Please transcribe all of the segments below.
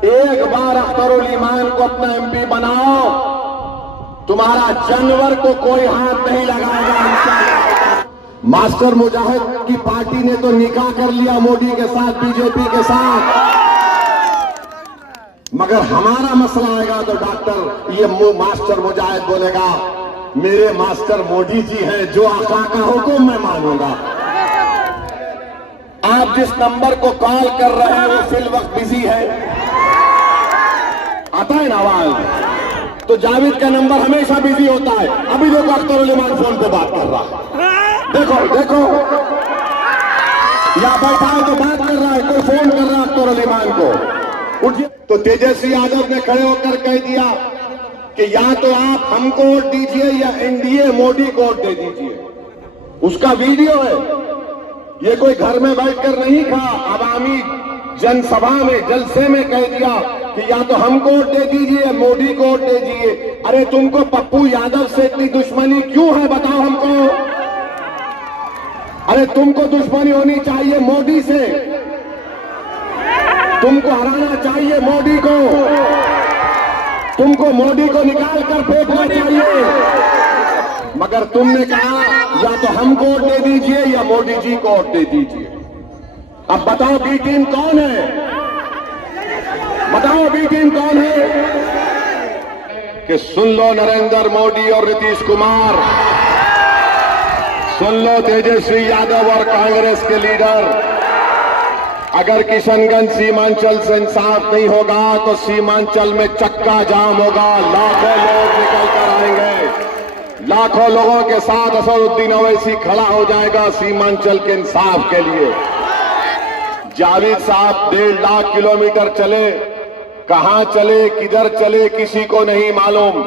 एक बार अख्तरुल ईमान को अपना एमपी बनाओ, तुम्हारा जानवर को कोई हाथ नहीं लगाएगा इंशाअल्लाह। मास्टर मुजाहिद की पार्टी ने तो निकाह कर लिया मोदी के साथ, बीजेपी के साथ, मगर हमारा मसला आएगा तो डॉक्टर ये मास्टर मुजाहिद बोलेगा मेरे मास्टर मोदी जी हैं, जो आका का हुक्म मैं मानूंगा। आप जिस नंबर को कॉल कर रहे हैं वो फिल वक्त बिजी है, आता है ना आवाज, तो जावेद का नंबर हमेशा बिजी होता है। अभी देखो अख्तरुल ईमान फोन पे बात कर रहा है, देखो देखो या बैठा है तो बात कर रहा है, कोई फोन कर रहा है अख्तरुल ईमान को, उठिए। तो तेजस्वी यादव ने खड़े होकर कह दिया कि या तो आप हमको वोट दीजिए या एनडीए मोदी को वोट दे दीजिए। उसका वीडियो है, ये कोई घर में बैठकर नहीं कहा, अवामी जनसभा में जलसे में कह दिया कि या तो हमको वोट दे दीजिए मोदी को वोट दे दीजिए। अरे तुमको पप्पू यादव से इतनी दुश्मनी क्यों है बताओ हमको? अरे तुमको दुश्मनी होनी चाहिए मोदी से, तुमको हराना चाहिए मोदी को, तुमको मोदी को निकाल कर फेंकना चाहिए, मगर तुमने कहा या तो हमको वोट दे दीजिए या मोदी जी को वोट दे दीजिए। अब बताओ बी टीम कौन है, बताओ बी टीम कौन है? कि सुन लो नरेंद्र मोदी और नीतीश कुमार, सुन लो तेजस्वी यादव और कांग्रेस के लीडर, अगर किशनगंज सीमांचल से इंसाफ नहीं होगा तो सीमांचल में चक्का जाम होगा, लाखों लोग निकल कर आएंगे, लाखों लोगों के साथ असदुद्दीन ओवैसी खड़ा हो जाएगा सीमांचल के इंसाफ के लिए। जावेद साहब 1.5 लाख किलोमीटर चले, कहां चले किधर चले किसी को नहीं मालूम,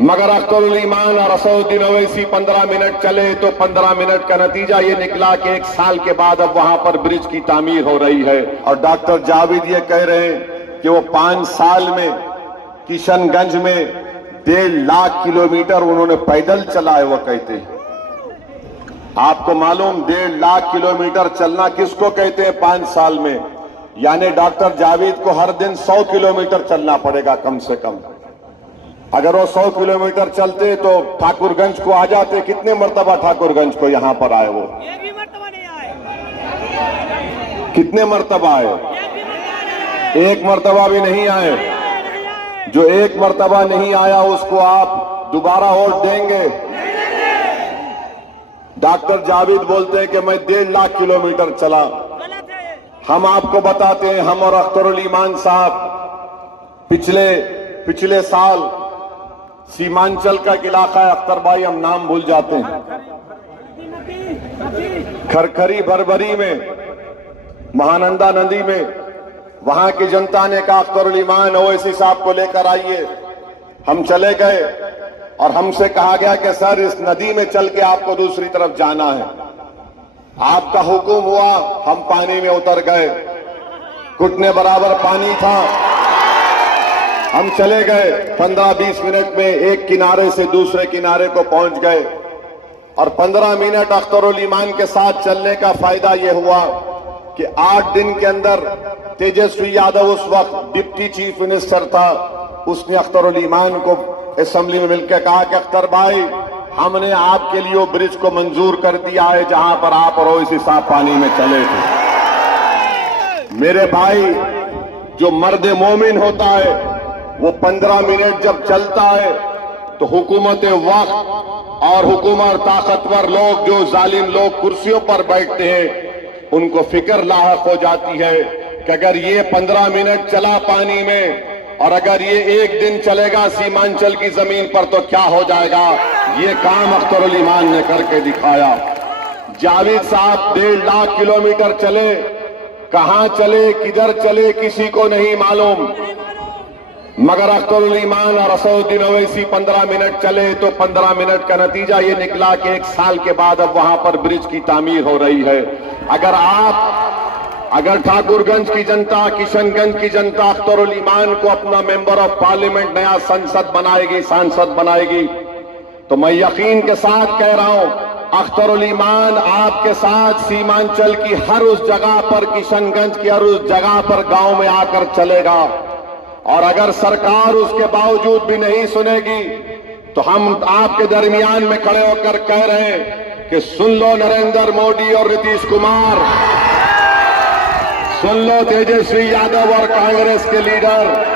मगर अख्तरुल ईमान और असदुद्दीन ओवैसी 15 मिनट चले तो 15 मिनट का नतीजा ये निकला कि 1 साल के बाद अब वहां पर ब्रिज की तामीर हो रही है। और डॉक्टर जावेद ये कह रहे हैं कि वो 5 साल में किशनगंज में 1.5 लाख किलोमीटर उन्होंने पैदल चला है। वो कहते हैं, आपको मालूम 1.5 लाख किलोमीटर चलना किसको कहते हैं 5 साल में? यानी डॉक्टर जावेद को हर दिन 100 किलोमीटर चलना पड़ेगा कम से कम। अगर वो 100 किलोमीटर चलते तो ठाकुरगंज को आ जाते। कितने मर्तबा ठाकुरगंज को यहां पर आए वो? एक भी मर्तबा नहीं आए। कितने मर्तबा आए? एक मर्तबा भी नहीं आए। जो एक मर्तबा नहीं आया उसको आप दोबारा वोट देंगे? डॉक्टर जावेद बोलते हैं कि मैं 1.5 लाख किलोमीटर चला। हम आपको बताते हैं, हम और अख्तरुल ईमान साहब पिछले साल सीमांचल का इलाका है अख्तर भाई, हम नाम भूल जाते हैं, खरखरी भरभरी में, महानंदा नदी में, वहां की जनता ने कहा अख्तरुल ईमान ओवैसी साहब को लेकर आइए। हम चले गए और हमसे कहा गया कि सर इस नदी में चल के आपको दूसरी तरफ जाना है। आपका हुक्म हुआ, हम पानी में उतर गए, घुटने बराबर पानी था। हम चले गए, 15-20 मिनट में एक किनारे से दूसरे किनारे को पहुंच गए। और 15 मिनट अख्तरुल ईमान के साथ चलने का फायदा यह हुआ कि 8 दिन के अंदर तेजस्वी यादव उस वक्त डिप्टी चीफ मिनिस्टर था, उसने अख्तरुल ईमान को असेंबली में मिलकर कहा कि अख्तर भाई हमने आपके लिए वो ब्रिज को मंजूर कर दिया है जहां पर आप और ओवैसी साहब पानी में चले थे। मेरे भाई, जो मर्द मोमिन होता है वो 15 मिनट जब चलता है तो हुकूमत वक्त और हुकूमत ताकतवर लोग, जो जालिम लोग कुर्सियों पर बैठते हैं, उनको फिक्र लाहक हो जाती है कि अगर ये 15 मिनट चला पानी में और अगर ये एक दिन चलेगा सीमांचल की जमीन पर तो क्या हो जाएगा। ये काम अख्तरुल ईमान ने करके दिखाया। जावेद साहब 1.5 लाख किलोमीटर चले, कहां चले किधर चले किसी को नहीं मालूम, मगर अख्तरुल ईमान और असदुद्दीन ओवैसी 15 मिनट चले तो 15 मिनट का नतीजा ये निकला कि 1 साल के बाद अब वहां पर ब्रिज की तामीर हो रही है। अगर ठाकुरगंज की जनता, किशनगंज की जनता अख्तरुल ईमान को अपना मेंबर ऑफ पार्लियामेंट नया सांसद बनाएगी, तो मैं यकीन के साथ कह रहा हूं अख्तरुल ईमान आपके साथ सीमांचल की हर उस जगह पर, किशनगंज की हर उस जगह पर गांव में आकर चलेगा। और अगर सरकार उसके बावजूद भी नहीं सुनेगी तो हम आपके दरमियान में खड़े होकर कह रहे हैं कि सुन लो नरेंद्र मोदी और नीतीश कुमार, सुन लो तेजस्वी यादव और कांग्रेस के लीडर,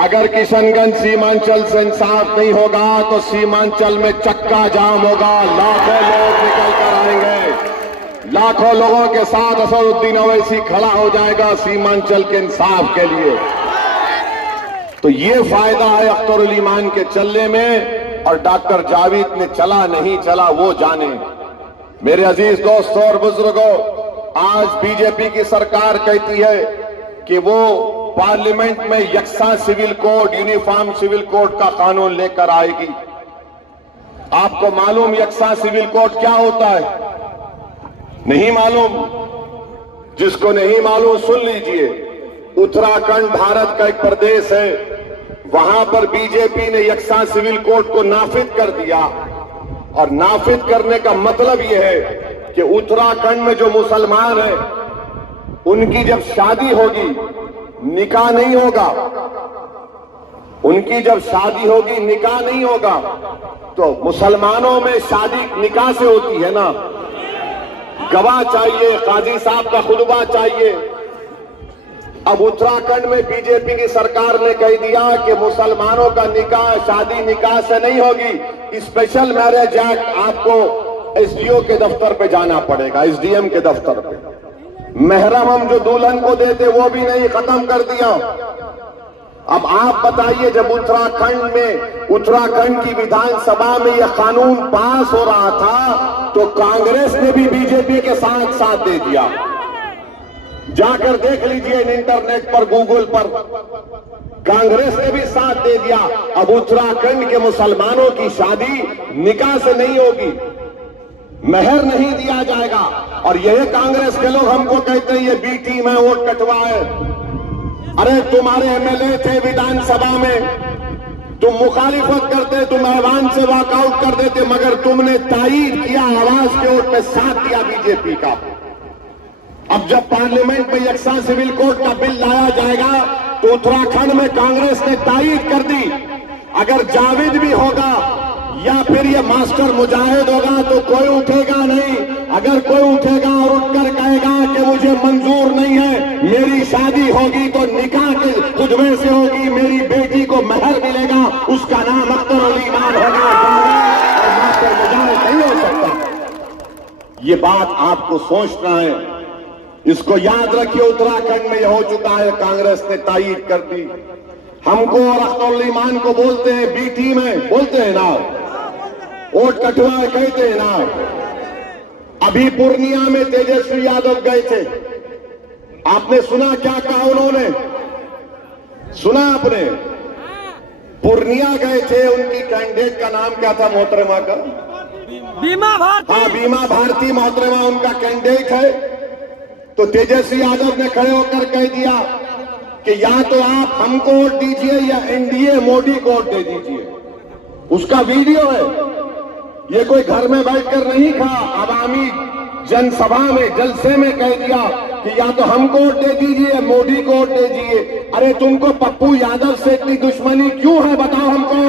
अगर किशनगंज सीमांचल से इंसाफ नहीं होगा तो सीमांचल में चक्का जाम होगा। लाखों लोग निकल कर आएंगे, लाखों लोगों के साथ असदुद्दीन ओवैसी खड़ा हो जाएगा सीमांचल के इंसाफ के लिए। तो ये फायदा है अख्तरुल ईमान के चलने में, और डॉक्टर जावेद ने चला नहीं चला वो जाने। मेरे अजीज दोस्तों और बुजुर्गों, आज बीजेपी की सरकार कहती है कि वो पार्लियामेंट में यकसा civil code, uniform civil code का कानून लेकर आएगी। आपको मालूम यकसा सिविल कोड क्या होता है? नहीं मालूम? जिसको नहीं मालूम सुन लीजिए। उत्तराखंड भारत का एक प्रदेश है, वहां पर बीजेपी ने यकसा सिविल कोड को नाफिज कर दिया। और नाफिज करने का मतलब यह है कि उत्तराखंड में जो मुसलमान हैं उनकी जब शादी होगी, निकाह नहीं होगा, उनकी जब शादी होगी निकाह नहीं होगा। तो मुसलमानों में शादी निकाह से होती है ना, गवाह चाहिए, काजी साहब का खुतबा चाहिए। अब उत्तराखंड में बीजेपी की सरकार ने कह दिया कि मुसलमानों का निकाह शादी निकाह से नहीं होगी, स्पेशल मैरिज एक्ट आपको एसडीओ के दफ्तर पे जाना पड़ेगा, एसडीएम के दफ्तर पे। महरम हम जो दुल्हन को देते वो भी नहीं, खत्म कर दिया। अब आप बताइए, जब उत्तराखंड की विधानसभा में यह कानून पास हो रहा था तो कांग्रेस ने भी बीजेपी के साथ दे दिया। जाकर देख लीजिए इंटरनेट पर, गूगल पर, कांग्रेस ने भी साथ दे दिया। अब उत्तराखंड के मुसलमानों की शादी निकाह से नहीं होगी, महर नहीं दिया जाएगा। और यह कांग्रेस के लोग हमको कहते हैं ये बी टीम है, वोट कटवाए। अरे तुम्हारे एमएलए थे विधानसभा में, तुम मुखालिफत करते, तुम ऐवान से वॉकआउट कर देते, मगर तुमने तायीद किया, आवाज के वोट पे साथ दिया बीजेपी का। अब जब पार्लियामेंट में यकसा सिविल कोड का बिल लाया जाएगा तो उत्तराखंड में कांग्रेस ने तायीद कर दी। अगर जावेद भी होगा या फिर ये मास्टर मुजाहिद होगा तो कोई उठेगा नहीं। अगर कोई उठेगा और उठकर कहेगा कि मुझे मंजूर नहीं है, मेरी शादी होगी तो निकाह के खुतबे से होगी, मेरी बेटी को महर मिलेगा, उसका नाम अख्तरुल ईमान होगा, और मास्टर मुजाहिद नहीं हो सकता। ये बात आपको सोचना है, इसको याद रखिए। उत्तराखंड में यह हो चुका है, कांग्रेस ने तायीद कर दी। हमको और अख्तरुल ईमान को बोलते हैं बी टीम है, बोलते हैं ना, वोट कटवाए कहते हैं ना। अभी पूर्णिया में तेजस्वी यादव गए थे, आपने सुना क्या कहा उन्होंने? सुना आपने? पूर्णिया गए थे, उनकी कैंडिडेट का नाम क्या था मोहतरमा का? बीमा भारती। हाँ, बीमा भारती मोहतरमा उनका कैंडिडेट है। तो तेजस्वी यादव ने खड़े होकर कह दिया कि या तो आप हमको वोट दीजिए या एनडीए मोदी को वोट दे दीजिए। उसका वीडियो है, ये कोई घर में बैठकर नहीं कहा, अवामी जनसभा में, जलसे में कह दिया कि या तो हमको वोट दे दीजिए, मोदी को वोट दे दीजिए। अरे तुमको पप्पू यादव से इतनी दुश्मनी क्यों है, बताओ हमको।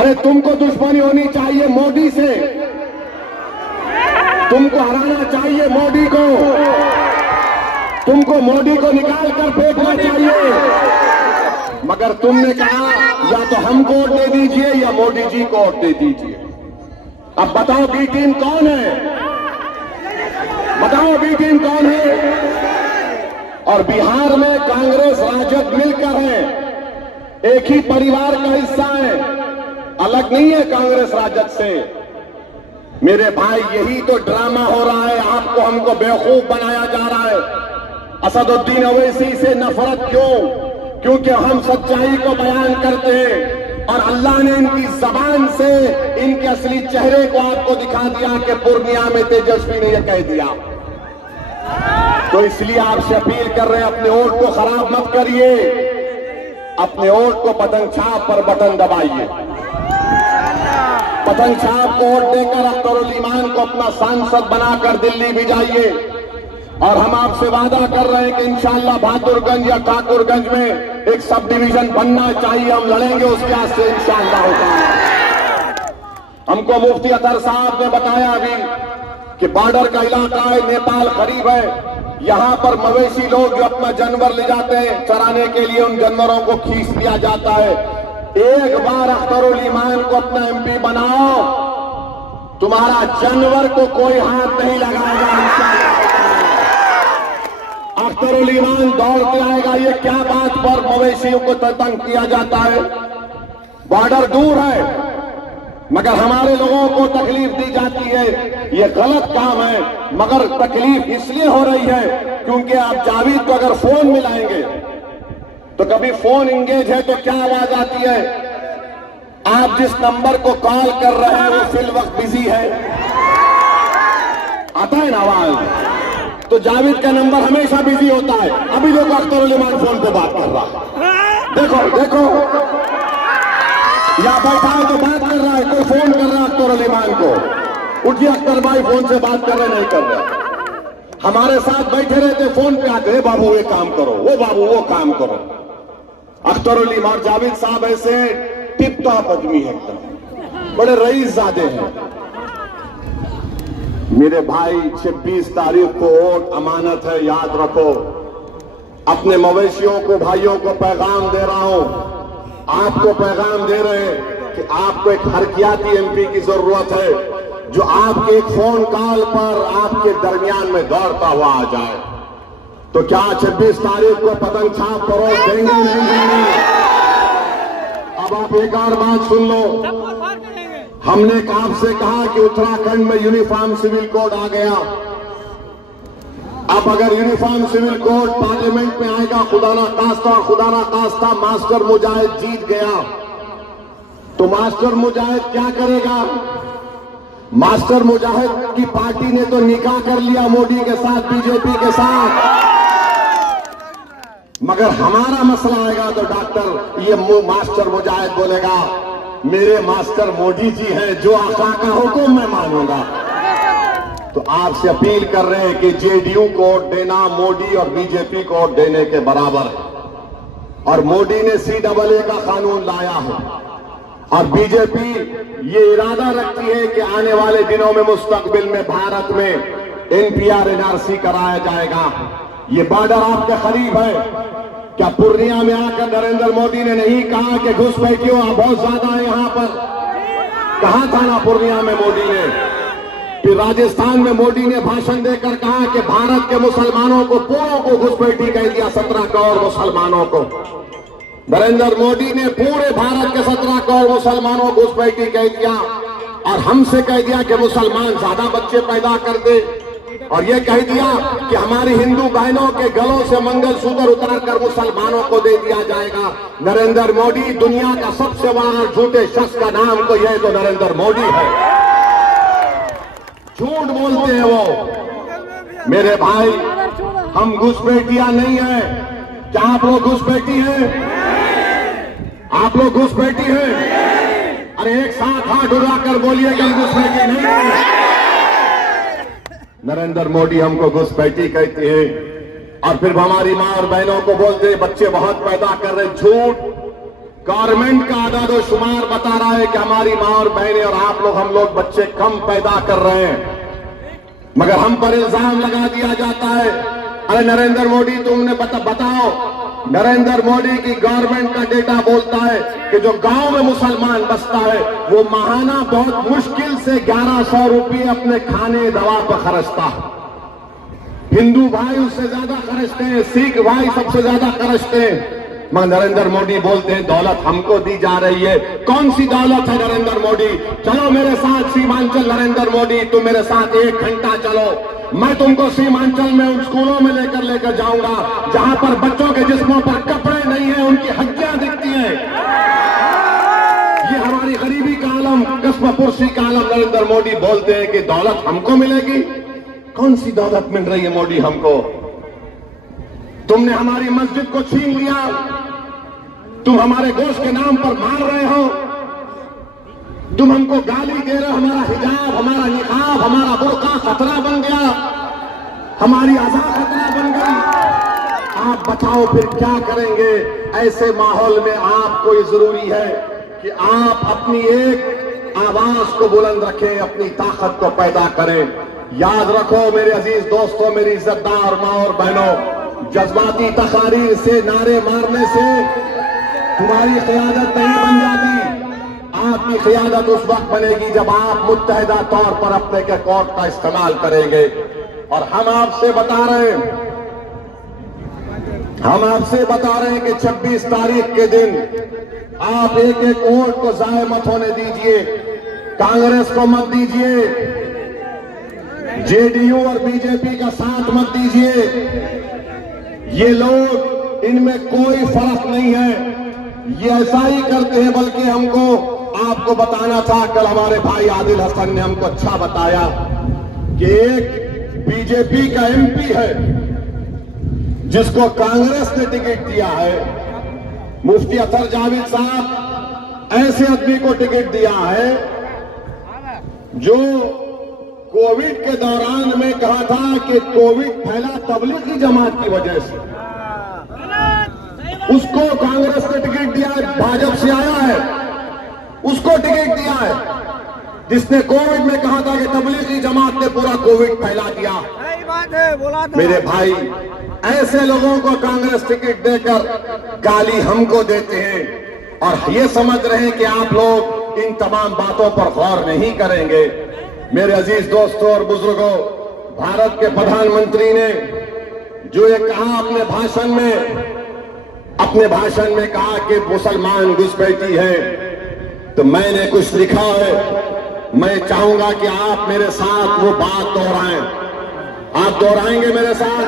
अरे तुमको दुश्मनी होनी चाहिए मोदी से, तुमको हराना चाहिए मोदी को, तुमको मोदी को निकाल कर फेंकना चाहिए। मगर तुमने कहा या तो हमको वोट दे दीजिए या मोदी जी को वोट दे दीजिए। अब बताओ बी टीम कौन है? बताओ बी टीम कौन है? और बिहार में कांग्रेस राजद मिलकर है, एक ही परिवार का हिस्सा है, अलग नहीं है कांग्रेस राजद से। मेरे भाई, यही तो ड्रामा हो रहा है, आपको हमको बेवकूफ बनाया जा रहा है। असदुद्दीन ओवैसी से नफरत क्यों? क्योंकि हम सच्चाई को बयान करते हैं और अल्लाह ने इनकी जबान से इनके असली चेहरे को आपको दिखा दिया कि पूर्णिया में तेजस्वी ने यह कह दिया। तो इसलिए आपसे अपील कर रहे हैं, अपने वोट को खराब मत करिए, अपने वोट को बटन छाप पर बटन दबाइए। पतंग साहब को वोट देकर अख्तरुल ईमान को अपना सांसद बनाकर दिल्ली भी जाइए। और हम आपसे वादा कर रहे हैं कि इंशाअल्लाह बहादुरगंज या ठाकुरगंज में एक सब डिवीजन बनना चाहिए, हम लड़ेंगे उसके वास्ते इंशाअल्लाह होगा। हमको मुफ्ती अतर साहब ने बताया अभी कि बॉर्डर का इलाका है, नेपाल करीब है, यहां पर मवेशी लोग जो अपना जानवर ले जाते हैं चराने के लिए, उन जानवरों को खींच लिया जाता है। एक बार अख्तरुल ईमान को अपना एमपी बनाओ, तुम्हारा जानवर को कोई हाथ नहीं लगाएगा इंशाअल्लाह। अख्तरुल ईमान दौड़ते आएगा। ये क्या बात पर मवेशियों को तंग किया जाता है? बॉर्डर दूर है मगर हमारे लोगों को तकलीफ दी जाती है, ये गलत काम है। मगर तकलीफ इसलिए हो रही है क्योंकि आप जावेद को अगर फोन मिलाएंगे तो कभी फोन इंगेज है तो क्या आवाज आती है? आप जिस नंबर को कॉल कर रहे हैं वो फिल वक्त बिजी है, आता है ना आवाज? तो जावेद का नंबर हमेशा बिजी होता है। अभी लोग अख्तरुल ईमान फोन पे बात कर रहा है, देखो देखो, या बैठा है तो बात कर रहा है, कोई फोन कर रहा है अख्तरुल ईमान को, उठिए अख्तर भाई फोन से बात कर रहे नहीं कर रहे। हमारे साथ बैठे रहते, फोन पे आते, बाबू ये काम करो, वो बाबू वो काम करो। अख्तरुल ईमान जावेद साहब ऐसे टिप टॉप आदमी है, एकदम बड़े रईसजादे हैं। मेरे भाई 26 तारीख को वोट अमानत है, याद रखो। अपने मवेशियों को, भाइयों को पैगाम दे रहा हूं, आपको पैगाम दे रहे हैं कि आपको एक हरकियाती एमपी की जरूरत है जो आपके एक फोन कॉल पर आपके दरमियान में दौड़ता हुआ आ जाए। तो क्या 26 तारीख को पतंग छाप पर वोट देंगे नहीं देंगे? अब आप एक और बात सुन लो, हमने आपसे कहा कि उत्तराखंड में यूनिफॉर्म सिविल कोड आ गया। अब अगर यूनिफॉर्म सिविल कोड पार्लियामेंट में आएगा, खुदा ना खास्ता मास्टर मुजाहिद जीत गया, तो मास्टर मुजाहिद क्या करेगा? मास्टर मुजाहिद की पार्टी ने तो निकाह कर लिया मोदी के साथ, बीजेपी के साथ। मगर हमारा मसला आएगा तो डॉक्टर ये मास्टर मुजाहिद बोलेगा मेरे मास्टर मोदी जी हैं, जो आका का हुक्म मैं मानूंगा। तो आपसे अपील कर रहे हैं कि जेडीयू को वोट देना मोदी और बीजेपी को वोट देने के बराबर है। और मोदी ने CAA का कानून लाया है और बीजेपी ये इरादा रखती है कि आने वाले दिनों में मुस्तकबिल में भारत में NPR NRC कराया जाएगा। ये बॉर्डर आपके करीब है। क्या पूर्णिया में आकर नरेंद्र मोदी ने नहीं कहा कि घुसपैठियों बहुत ज्यादा है यहां पर? कहा था ना पूर्णिया में मोदी ने? फिर राजस्थान में मोदी ने भाषण देकर कहा कि भारत के मुसलमानों को पूरों को घुसपैठी कह दिया, 17 करोड़ मुसलमानों को। नरेंद्र मोदी ने पूरे भारत के 17 करोड़ मुसलमानों को घुसपैठी कह दिया और हमसे कह दिया कि मुसलमान ज्यादा बच्चे पैदा कर दे, और ये कह दिया कि हमारी हिंदू बहनों के गलों से मंगलसूत्र उतारकर मुसलमानों को दे दिया जाएगा। नरेंद्र मोदी दुनिया का सबसे बड़ा झूठे शख्स का नाम तो यह तो नरेंद्र मोदी है। झूठ बोलते हैं वो। मेरे भाई, हम घुसपैठिया नहीं है। क्या आप लोग घुसपैठी हैं? आप लोग घुसपैठी हैं? अरे एक साथ हाथ उठाकर बोलिए कि हम घुसपैठी नहीं है। नरेंद्र मोदी हमको घुसपैठी कहते हैं और फिर हमारी मां और बहनों को बोलते हैं बच्चे बहुत पैदा कर रहे। झूठ। गवर्नमेंट का आदाद शुमार बता रहा है कि हमारी मां और बहनें और आप लोग, हम लोग बच्चे कम पैदा कर रहे हैं, मगर हम पर इल्जाम लगा दिया जाता है अरे नरेंद्र मोदी तुमने बताओ। नरेंद्र मोदी की गवर्नमेंट का डेटा बोलता है कि जो गांव में मुसलमान बसता है वो माहाना बहुत मुश्किल से 1100 रुपये अपने खाने दवा पर खर्चता है। हिंदू भाई उससे ज्यादा खर्चते हैं, सिख भाई सबसे ज्यादा खर्चते हैं, मगर नरेंद्र मोदी बोलते हैं दौलत हमको दी जा रही है। कौन सी दौलत है नरेंद्र मोदी? चलो मेरे साथ सीमांचल नरेंद्र मोदी, तुम मेरे साथ 1 घंटा चलो, मैं तुमको सीमांचल में उन स्कूलों में लेकर जाऊंगा जहां पर बच्चों के जिस्मों पर कपड़े नहीं है, उनकी हड्डियां दिखती हैं। ये हमारी गरीबी का आलम, कस्मपुरसी का आलम। नरेंद्र मोदी बोलते हैं कि दौलत हमको मिलेगी। कौन सी दौलत मिल रही है मोदी हमको? तुमने हमारी मस्जिद को छीन लिया, तुम हमारे गोश्त के नाम पर मार रहे हो। तुम हमको गाली दे रहे हो, हमारा हिजाब, हमारा निकाब, हमारा बुर्का खतरा बन गया, हमारी अज़ा खतरा बन गई। आप बताओ फिर क्या करेंगे? ऐसे माहौल में आपको ये जरूरी है कि आप अपनी एक आवाज को बुलंद रखें, अपनी ताकत को पैदा करें। याद रखो मेरे अजीज दोस्तों, मेरी इज्जतदार माँ और बहनों, जज्बाती तकारीर से, नारे मारने से तुम्हारी क़यादत नहीं बन जाती। आपकी क़यादत उस वक्त बनेगी जब आप मुत्तहिदा तौर पर अपने के कोर्ट का इस्तेमाल करेंगे। और हम आपसे बता रहे हैं कि 26 तारीख के दिन आप एक एक वोट को ज़ाया मत होने दीजिए, कांग्रेस को मत दीजिए, जेडीयू और बीजेपी का साथ मत दीजिए। ये लोग, इनमें कोई फर्क नहीं है, ये ऐसा ही करते हैं। बल्कि हमको आपको बताना था, कल हमारे भाई आदिल हसन ने हमको अच्छा बताया कि एक बीजेपी का एमपी है जिसको कांग्रेस ने टिकट दिया है, मुफ्ती अतर जावेद साहब, ऐसे आदमी को टिकट दिया है जो कोविड के दौरान में कहा था कि कोविड फैला तबलीगी जमात की वजह से। उसको कांग्रेस ने टिकट दिया है, भाजपा से आया है, उसको टिकट दिया है, जिसने कोविड में कहा था कि तबलीगी जमात ने पूरा कोविड फैला दिया। सही बात है, बोला था। मेरे भाई, ऐसे लोगों को कांग्रेस टिकट देकर गाली हमको देते हैं और ये समझ रहे हैं कि आप लोग इन तमाम बातों पर गौर नहीं करेंगे। मेरे अजीज दोस्तों और बुजुर्गों, भारत के प्रधानमंत्री ने जो ये कहा अपने भाषण में कहा कि मुसलमान घुसपैठी है, तो मैंने कुछ लिखा है, मैं चाहूंगा कि आप मेरे साथ वो बात दोहराएं। आप दोहराएंगे मेरे साथ?